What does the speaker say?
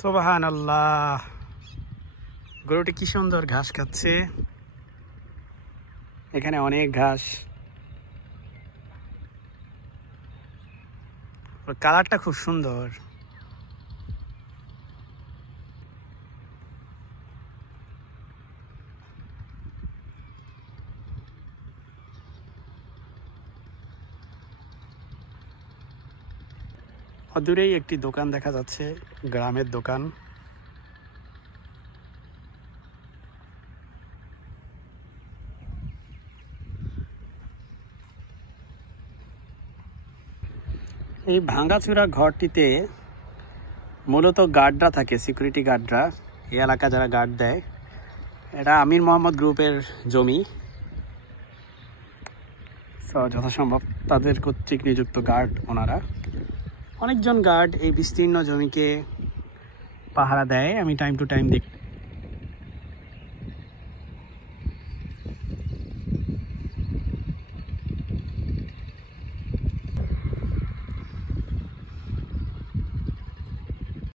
সুবহানাল্লাহ, গরুটি কি সুন্দর ঘাস খাচ্ছে। এখানে অনেক ঘাস, কালারটা খুব সুন্দর। অদূরেই একটি দোকান দেখা যাচ্ছে, গ্রামের দোকান। এই ভাঙাচুরা ঘরটিতে মূলত গার্ডরা থাকে, সিকিউরিটি গার্ডরা, এই এলাকা যারা গার্ড দেয়। এটা আমির মোহাম্মদ গ্রুপের জমি, যথাসম্ভব তাদের কর্তৃক নিযুক্ত গার্ড ওনারা। অনেকজন গার্ড এই বিস্তীর্ণ জমিকে পাহারা দেয়, আমি টাইম টু টাইম দেখি।